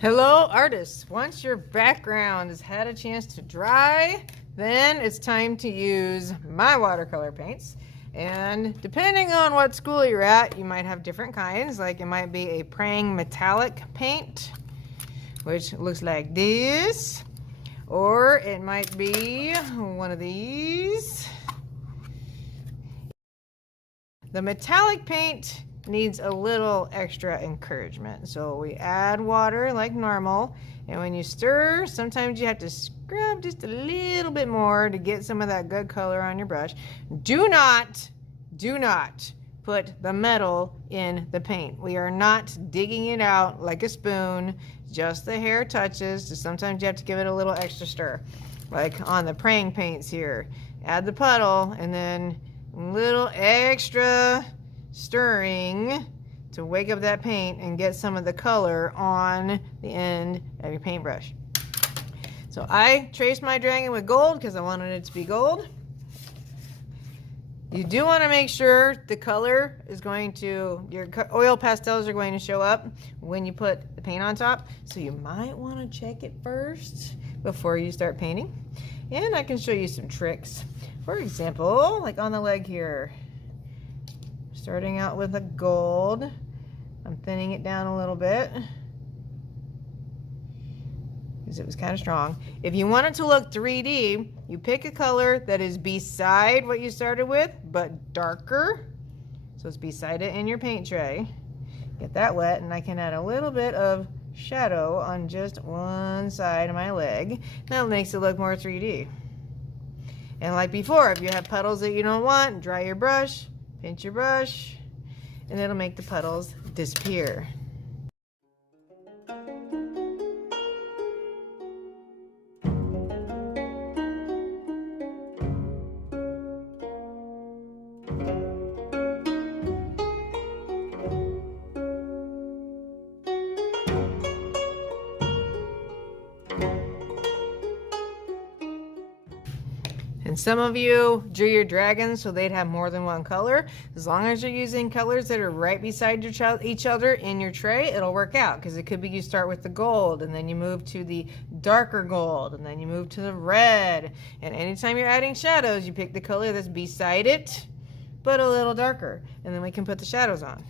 Hello artists, once your background has had a chance to dry, then it's time to use my watercolor paints. And depending on what school you're at, you might have different kinds. Like it might be a praying metallic paint, which looks like this. Or it might be one of these. The metallic paint needs a little extra encouragement. So we add water like normal, and when you stir, sometimes you have to scrub just a little bit more to get some of that good color on your brush. Do not put the metal in the paint. We are not digging it out like a spoon, just the hair touches. So sometimes you have to give it a little extra stir. Like on the praying paints here, add the puddle and then a little extra stirring to wake up that paint and get some of the color on the end of your paintbrush. So I traced my dragon with gold because I wanted it to be gold. You do want to make sure the color is going to, your oil pastels are going to show up when you put the paint on top. So you might want to check it first before you start painting. And I can show you some tricks. For example, like on the leg here. Starting out with a gold, I'm thinning it down a little bit because it was kind of strong. If you want it to look 3D, you pick a color that is beside what you started with, but darker. So it's beside it in your paint tray. Get that wet, and I can add a little bit of shadow on just one side of my leg. That makes it look more 3D. And like before, if you have puddles that you don't want, dry your brush, pinch your brush, and it'll make the puddles disappear. And some of you drew your dragons so they'd have more than one color. As long as you're using colors that are right beside each other in your tray, it'll work out. Because it could be you start with the gold, and then you move to the darker gold, and then you move to the red. And anytime you're adding shadows, you pick the color that's beside it, but a little darker. And then we can put the shadows on.